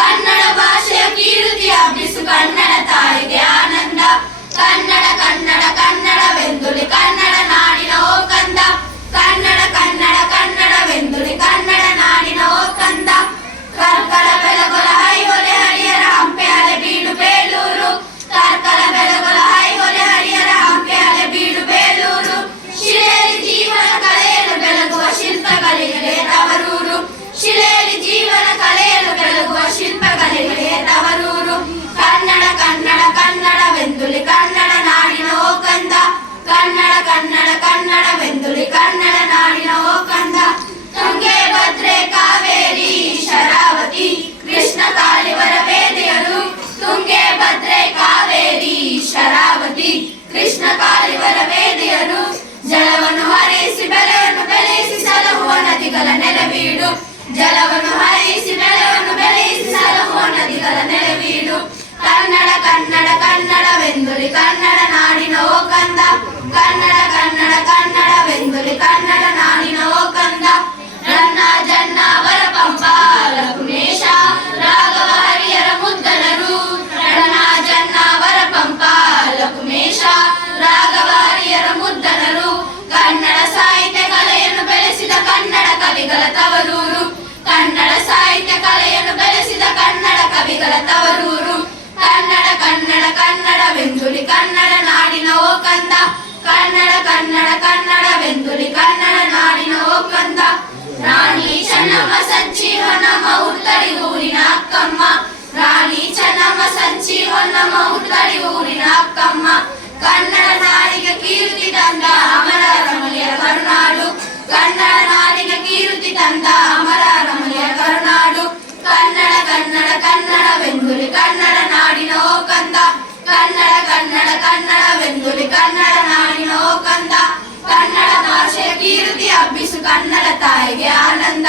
ಕನ್ನಡ ಭಾಷೆಯ ಕೀರ್ತಿ ಹಬ್ಬಿಸು ಕನ್ನಡ ತಾಯಿಗೆ ಆನಂದ. ಕನ್ನಡ ಕನ್ನಡ ಕನ್ನಡವೆಂದುಲಿ ಕನ್ನಡ ನಾಡಿನ ಓ ಕಂದ. ಕನ್ನಡ ಕನ್ನಡ ಕನ್ನಡವೆಂದುಲಿ ಕನ್ನಡ ನಾಡಿನ ಓ ಕಂದ. ಕರ್ಕಳ ಬೆಳಗೊಲ ಹೈಹೊಳೆ ಹರಿಹರ ಹಂಪೆ ಹಳೆ ಬೀಡು ಬೇಲೂರು. ಕರ್ಕಳ ಬೆಳಗೊಲ ಹೈಹೊಳೆ ಹರಿಹರ ಹಂಪೆ ಹಳೆ ಬೀಡು ಬೇಲೂರು. ಶಿಲೆಯಲ್ಲಿ ಜೀವನ ಕಲೆಯನ್ನು ಬೆಳಗುವ ಶಿಲ್ಪಕಲೆಗಳೇ ತವರೂರು. ಶಿಲೆಯಲ್ಲಿ ಜೀವನ ಕಲೆಯನ್ನು ಬೆಳಗುವ ಶಿಲ್ಪಕಲೆಗಳೇ ತವರೂರು. ಕನ್ನಡ ಕನ್ನಡ ಕನ್ನಡವೆಂದುಲಿ ಕನ್ನಡ ನಾಡಿನ ಓ ಕಂದ. ಕನ್ನಡ ಕನ್ನಡ ಕನ್ನಡವೆಂದುಲಿ ಕನ್ನಡ ನಾಡಿನ ಓ ಕಂದ. ತುಂಗೆ ಭದ್ರೆ ಕಾವೇರಿ ಶರಾವತಿ ಕೃಷ್ಣ ಕಾಲಿವರ ವೇದಿಯರು. ತುಂಗೆ ಭದ್ರೆ ಕಾವೇರಿ ಶರಾವತಿ ಕೃಷ್ಣ ಕಾಲಿವರ ವೇದಿಯರು. ಜಲವನ್ನು ಹರಿಸಿ ಬೆಳೆಯನ್ನು ಬೆಳೆಸಿ ಸಲಹುವ ನದಿಗಳ ನೆಲವೀಡು. ಜಲವನ್ನು ಹರಿಸಿ ಬೆಳೆಯನ್ನು ಬೆಳೆಸಿ ಸಲಹುವ ನದಿಗಳ ನೆಲವೀಡು. ಕನ್ನಡ ಕನ್ನಡ ಕನ್ನಡವೆಂದುಲಿ ಕನ್ನಡ ನಾಡಿನ ಓ ಕಂದ. ಕನ್ನಡ ಕನ್ನಡ ಕನ್ನಡವೆಂದುಲಿ ಕನ್ನಡ ನಾಡಿನ ಓ ಕಂದ. ರನ್ನ ಜನ್ನ ವರ ಪಂಪ ಲಕುಮೇಶ ರಾಘವ ಹರಿಹರ ಮುದ್ದನರು. ರನ್ನ ಜನ್ನ ವರ ಪಂಪ ಲಕುಮೇಶ ರಾಘವ ಹರಿಹರ ಮುದ್ದನರು. ಕನ್ನಡ ಸಾಹಿತ್ಯ ಕಲೆಯನ್ನು ಬೆಳೆಸಿದ ಕನ್ನಡ ಕವಿಗಳ ತವರೂರು. ಕನ್ನಡ ಸಾಹಿತ್ಯ ಕಲೆಯನ್ನು ಬೆಳೆಸಿದ ಕನ್ನಡ ಕವಿಗಳ ತವರೂರು. ಕನ್ನಡ ಕನ್ನಡ ಕನ್ನಡವೆಂದುಲಿ ಕನ್ನಡ ನಾಡಿನ ಓ ಕಂದ. ಕನ್ನಡ ಕನ್ನಡ ಕನ್ನಡವೆಂದುಲಿ ಕನ್ನಡ ನಾಡಿನ ಓ ಕಂದ. ರಾಣಿ ಚೆನ್ನಮ್ಮ ಸಂಚಿ ಹೊನ್ನಮ್ಮ ಹುತ್ತಳಿ ಊರಿನ ಅಕ್ಕಮ್ಮ. ರಾಣಿ ಚೆನ್ನಮ್ಮ ಸಂಚಿ ಹೊನ್ನಮ್ಮ ಹುತ್ತಳಿ ಊರಿನ ಅಕ್ಕಮ್ಮ. ಕನ್ನಡ ನಾಡಿಗೆ ಕೀರ್ತಿ ತಂದ ಅಮರ ರಮಣೀಯ ಕರುನಾಡು. ಕನ್ನಡ ನಾಡಿಗೆ ಕೀರ್ತಿ ತಂದ ಅಮರ ರಮಣೀಯ ಕರುನಾಡು. ಕನ್ನಡ ಕನ್ನಡ ಕನ್ನಡವೆಂದುಲಿ ಕನ್ನಡ ನಾಡಿನ ಓ ಕಂದ. ಕನ್ನಡ ಕನ್ನಡ ಕನ್ನಡವೆಂದುಲಿ ಕನ್ನಡ ನಾಡಿನ ಓ ಕಂದ. ಕನ್ನಡ ಭಾಷೆಯ ಕೀರ್ತಿ ಹಬ್ಬಿಸು ಕನ್ನಡ ತಾಯಿಗೆ ಆನಂದ.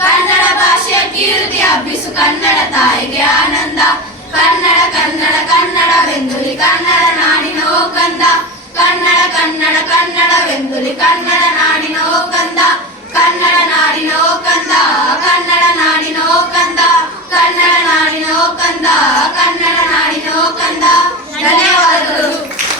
ಕನ್ನಡ ಭಾಷೆಯ ಕೀರ್ತಿ ಹಬ್ಬಿಸು ಕನ್ನಡ ತಾಯಿಗೆ ಆನಂದ. ಕನ್ನಡ ಕನ್ನಡ ಕನ್ನಡವೆಂದುಲಿ ಕನ್ನಡ ನಾಡಿನ ಓ ಕಂದ. ಕನ್ನಡ ಕನ್ನಡ ಕನ್ನಡವೆಂದುಲಿ ಕನ್ನಡ